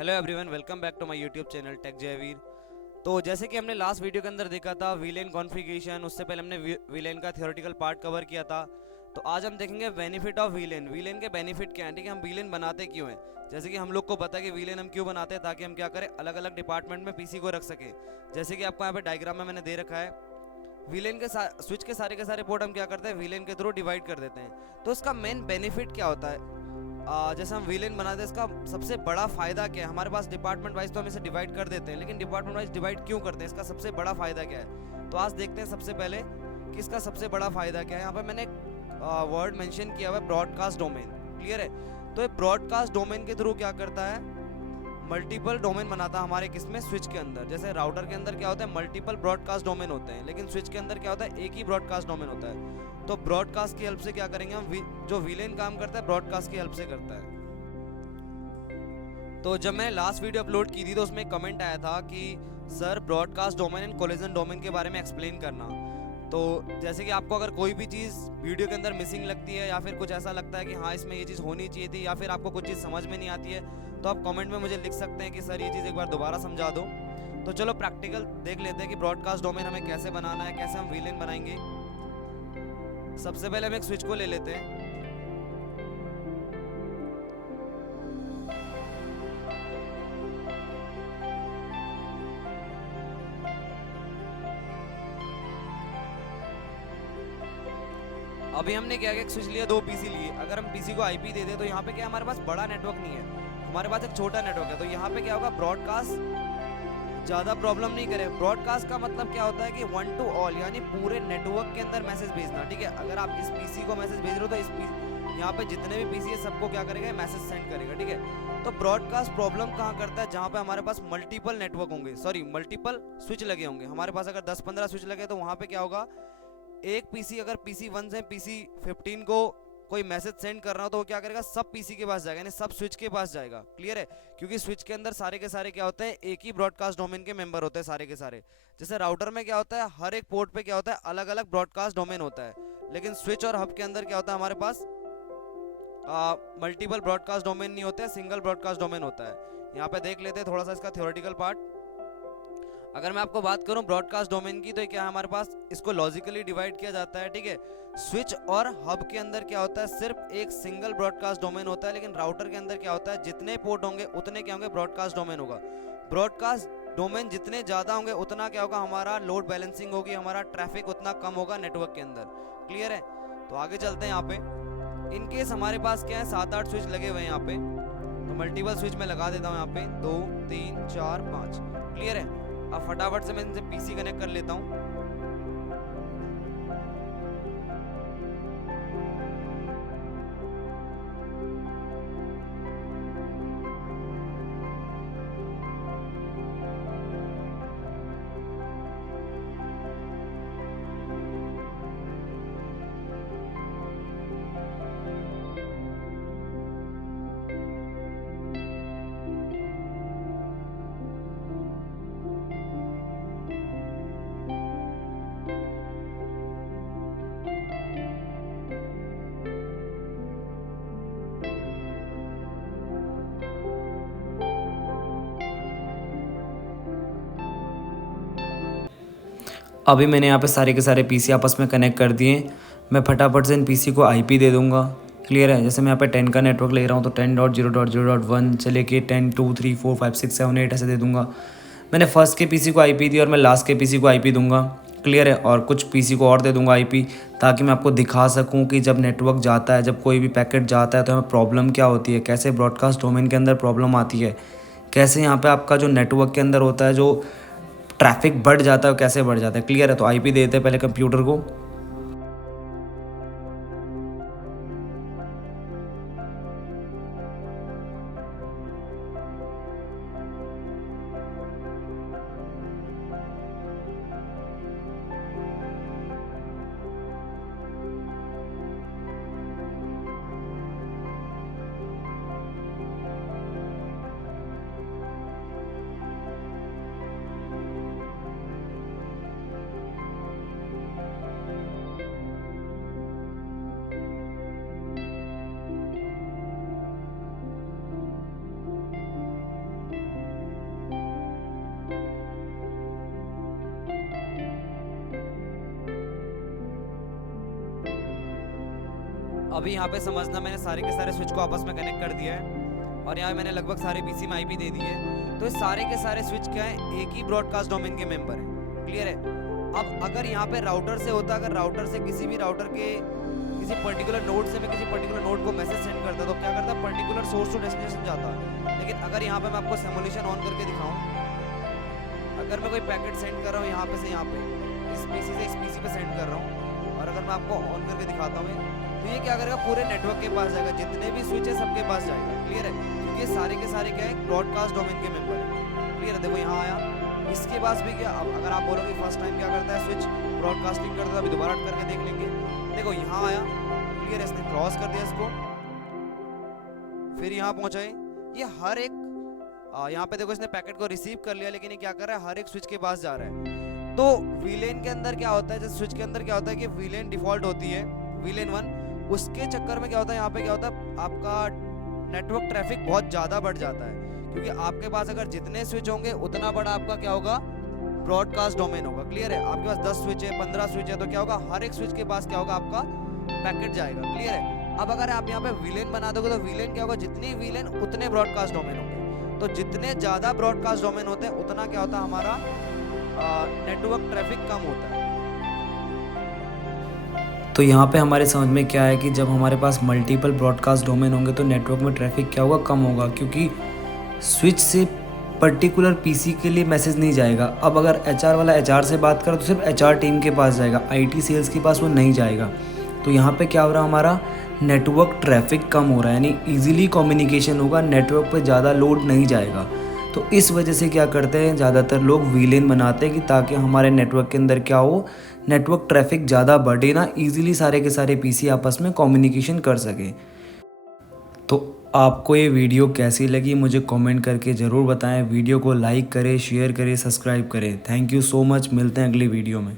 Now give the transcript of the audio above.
Hello everyone, welcome back to my YouTube channel tech Jayveer. तो जैसे कि हमने लास्ट वीडियो के अंदर देखा था वीलेन कॉन्फ़िगरेशन, उससे पहले हमने वीलेन का थ्योरेटिकल पार्ट कवर किया था। तो आज हम देखेंगे बेनिफिट ऑफ वीलेन। वीलेन के बेनिफिट क्या है, ठीक है, हम वीलेन बनाते क्यों हैं। जैसे कि हम लोग को पता है कि वीलेन हम क्यों बनाते हैं, ताकि हम क्या करें, अलग अलग डिपार्टमेंट में पीसी को रख सकें। जैसे कि आपको यहाँ पे डायग्राम में मैंने दे रखा है, वीलेन के स्विच के सारे पोर्ट हम क्या करते हैं, वीलेन के थ्रू डिवाइड कर देते हैं। तो इसका मेन बेनिफिट क्या होता है, जैसे हम वीलेन बनाते हैं, इसका सबसे बड़ा फायदा क्या है। हमारे पास डिपार्टमेंट वाइज तो हम इसे डिवाइड कर देते हैं, लेकिन डिपार्टमेंट वाइज डिवाइड क्यों करते हैं, इसका सबसे बड़ा फायदा क्या है। तो आज देखते हैं सबसे पहले कि इसका सबसे बड़ा फायदा क्या है। यहाँ पर मैंने वर्ड मेंशन किया हुआ है, ब्रॉडकास्ट डोमेन। क्लियर है। तो ये ब्रॉडकास्ट डोमेन के थ्रू क्या करता है, मल्टीपल डोमेन बनाता है हमारे किसमें, स्विच के अंदर। जैसे राउटर के अंदर क्या होता है, मल्टीपल ब्रॉडकास्ट डोमेन होते हैं, लेकिन स्विच के अंदर क्या होता है, एक ही ब्रॉडकास्ट डोमेन होता है। तो ब्रॉडकास्ट की हेल्प से क्या करेंगे हम, जो वीलेन काम करता है ब्रॉडकास्ट की हेल्प से करता है। तो जब मैंने लास्ट वीडियो अपलोड की थी तो उसमें कमेंट आया था कि sir broadcast domain and collision domain के बारे में एक्सप्लेन करना। तो जैसे कि आपको अगर कोई भी चीज़ वीडियो के अंदर मिसिंग लगती है, या फिर कुछ ऐसा लगता है कि हाँ इसमें ये चीज़ होनी चाहिए थी, या फिर आपको कुछ चीज़ समझ में नहीं आती है, तो आप कमेंट में मुझे लिख सकते हैं कि सर ये चीज़ एक बार दोबारा समझा दो। तो चलो प्रैक्टिकल देख लेते हैं कि ब्रॉडकास्ट डोमेन हमें कैसे बनाना है, कैसे हम वीलेन बनाएंगे। सबसे पहले हम एक स्विच को ले लेते हैं। अभी हमने क्या किया, स्विच लिया, दो पीसी लिए। अगर हम पीसी को आईपी दे दे तो यहाँ पे क्या, हमारे पास बड़ा नेटवर्क नहीं है, हमारे पास एक छोटा नेटवर्क है। तो यहाँ पे क्या होगा, ब्रॉडकास्ट ज़्यादा प्रॉब्लम नहीं करे। ब्रॉडकास्ट का मतलब क्या होता है कि वन टू ऑल, यानी पूरे नेटवर्क के अंदर मैसेज भेजना। ठीक है, अगर आप इस पीसी को मैसेज भेज रहे हो तो इस यहाँ पे जितने भी पीसी है सबको क्या करेगा, मैसेज सेंड करेगा। ठीक है। तो ब्रॉडकास्ट प्रॉब्लम कहाँ करता है, जहाँ पे हमारे पास मल्टीपल नेटवर्क होंगे, सॉरी मल्टीपल स्विच लगे होंगे। हमारे पास अगर 10-15 स्विच लगे तो वहाँ पे क्या होगा, एक पीसी अगर पीसी 1 से पीसी 15 को कोई मैसेज सेंड कर रहा हो तो वो क्या करेगा, सब पीसी के पास जाएगा, यानी सब स्विच के पास जाएगा। क्लियर है। क्योंकि स्विच के अंदर सारे के सारे क्या होते हैं, एक ही ब्रॉडकास्ट डोमेन के मेंबर होते हैं सारे के सारे। जैसे राउटर में क्या होता है, हर एक पोर्ट पे क्या होता है, अलग अलग ब्रॉडकास्ट डोमेन होता है, लेकिन स्विच और हब के अंदर क्या होता है, हमारे पास मल्टीपल ब्रॉडकास्ट डोमेन नहीं होते हैं, सिंगल ब्रॉडकास्ट डोमेन होता है। यहाँ पे देख लेते हैं थोड़ा सा इसका थ्योरेटिकल पार्ट। अगर मैं आपको बात करूं ब्रॉडकास्ट डोमेन की, तो क्या है, हमारे पास इसको लॉजिकली डिवाइड किया जाता है। ठीक है। स्विच और हब के अंदर क्या होता है, सिर्फ एक सिंगल ब्रॉडकास्ट डोमेन होता है, लेकिन राउटर के अंदर क्या होता है, जितने पोर्ट होंगे उतने क्या होंगे, ब्रॉडकास्ट डोमेन होगा। ब्रॉडकास्ट डोमेन जितने ज़्यादा होंगे उतना क्या होगा, हमारा लोड बैलेंसिंग होगी, हमारा ट्रैफिक उतना कम होगा नेटवर्क के अंदर। क्लियर है। तो आगे चलते हैं। यहाँ पे इनकेस हमारे पास क्या है, 7-8 स्विच लगे हुए हैं यहाँ पे, तो मल्टीपल स्विच में लगा देता हूँ यहाँ पे 2 3 4 5। क्लियर है। अब फटाफट से मैं इनसे पीसी कनेक्ट कर लेता हूँ। अभी मैंने यहाँ पे सारे के सारे पीसी आपस में कनेक्ट कर दिए। मैं फटाफट से इन पीसी को आईपी दे दूँगा। क्लियर है। जैसे मैं यहाँ पे 10 का नेटवर्क ले रहा हूँ तो 10.0.0.1 से लेके 10 2 3 4 5 6 7 8 ऐसे दे दूँगा। मैंने फर्स्ट के पीसी को आईपी दी और मैं लास्ट के पीसी को आईपी दूँगा। क्लियर है। और कुछ पीसी को और दे दूँगा आईपी, ताकि मैं आपको दिखा सकूँ कि जब नेटवर्क जाता है, जब कोई भी पैकेट जाता है तो हमें प्रॉब्लम क्या होती है, कैसे ब्रॉडकास्ट डोमेन के अंदर प्रॉब्लम आती है, कैसे यहाँ पर आपका जो नेटवर्क के अंदर होता है जो ट्रैफिक बढ़ जाता है, कैसे बढ़ जाता है। क्लियर है। तो आईपी देते हैं पहले कंप्यूटर को। अभी यहाँ पे समझना, मैंने सारे के सारे स्विच को आपस में कनेक्ट कर दिया है और यहाँ मैंने लगभग सारे पीसी में आईपी दे दी है। तो ये सारे के सारे स्विच क्या है, एक ही ब्रॉडकास्ट डोमेन के मेंबर हैं। क्लियर है। अब अगर यहाँ पे राउटर से होता, अगर राउटर से किसी भी राउटर के किसी पर्टिकुलर नोड से मैं किसी पर्टिकुलर नोड को मैसेज सेंड करता तो क्या करता, पर्टिकुलर सोर्स टू डेस्टिनेशन जाता। लेकिन अगर यहाँ पे मैं आपको सिमुलेशन ऑन करके दिखाऊं, अगर मैं कोई पैकेट सेंड कर रहा हूँ यहाँ पे से यहाँ पे, इस पीसी से इस पीसी पे सेंड कर रहा हूँ और अगर मैं आपको ऑन करके दिखाता हूँ तो ये क्या करेगा, पूरे नेटवर्क के पास जाएगा, जितने भी स्विच है सबके पास जाएगा। क्लियर है। क्योंकि सारे के सारे क्या है, ब्रॉडकास्ट डोमेन के मेंबर है। क्लियर है। देखो यहाँ आया, इसके पास भी क्या, अब अगर आप बोलोगे फर्स्ट टाइम क्या करता है स्विच ब्रॉडकास्टिंग करता है, अभी दोबारा करके देख लेंगे। देखो यहाँ आया, क्लियर है, इसने क्रॉस कर दिया इसको, फिर यहाँ पहुंचा। ये हर एक यहाँ पे देखो इसने पैकेट को रिसीव कर लिया, लेकिन ये क्या कर रहा है, हर एक स्विच के पास जा रहा है। तो वीलेन के अंदर क्या होता है, जैसे स्विच के अंदर क्या होता है कि वीलेन डिफॉल्ट होती है, वीलेन 1, उसके चक्कर में क्या होता है, यहाँ पे क्या होता है, आपका नेटवर्क ट्रैफिक बहुत ज़्यादा बढ़ जाता है। क्योंकि आपके पास अगर जितने स्विच होंगे उतना बड़ा आपका क्या होगा, ब्रॉडकास्ट डोमेन होगा। क्लियर है। आपके पास 10 स्विच है, 15 स्विच है, तो क्या होगा, हर एक स्विच के पास क्या होगा, आपका पैकेट जाएगा। क्लियर है। अब अगर आप यहाँ पे वीलेन बना दोगे तो वीलेन क्या होगा, जितनी वीलेन उतने ब्रॉडकास्ट डोमेन होंगे। तो जितने ज़्यादा ब्रॉडकास्ट डोमेन होते हैं उतना क्या होता है, हमारा नेटवर्क ट्रैफिक कम होता है। तो यहाँ पे हमारे समझ में क्या है कि जब हमारे पास मल्टीपल ब्रॉडकास्ट डोमेन होंगे तो नेटवर्क में ट्रैफिक क्या होगा, कम होगा, क्योंकि स्विच से पर्टिकुलर पीसी के लिए मैसेज नहीं जाएगा। अब अगर एचआर वाला एचआर से बात करे तो सिर्फ एचआर टीम के पास जाएगा, आईटी सेल्स के पास वो नहीं जाएगा। तो यहाँ पे क्या हो रहा है, हमारा नेटवर्क ट्रैफिक कम हो रहा है, यानी इजीली कम्युनिकेशन होगा, नेटवर्क पे ज़्यादा लोड नहीं जाएगा। तो इस वजह से क्या करते हैं, ज़्यादातर लोग वीलेन बनाते हैं कि ताकि हमारे नेटवर्क के अंदर क्या हो, नेटवर्क ट्रैफिक ज़्यादा बढ़े ना, ईजिली सारे के सारे पीसी आपस में कम्युनिकेशन कर सके। तो आपको ये वीडियो कैसी लगी मुझे कमेंट करके ज़रूर बताएं। वीडियो को लाइक करें, शेयर करें, सब्सक्राइब करें। Thank you so much. मिलते हैं अगली वीडियो में।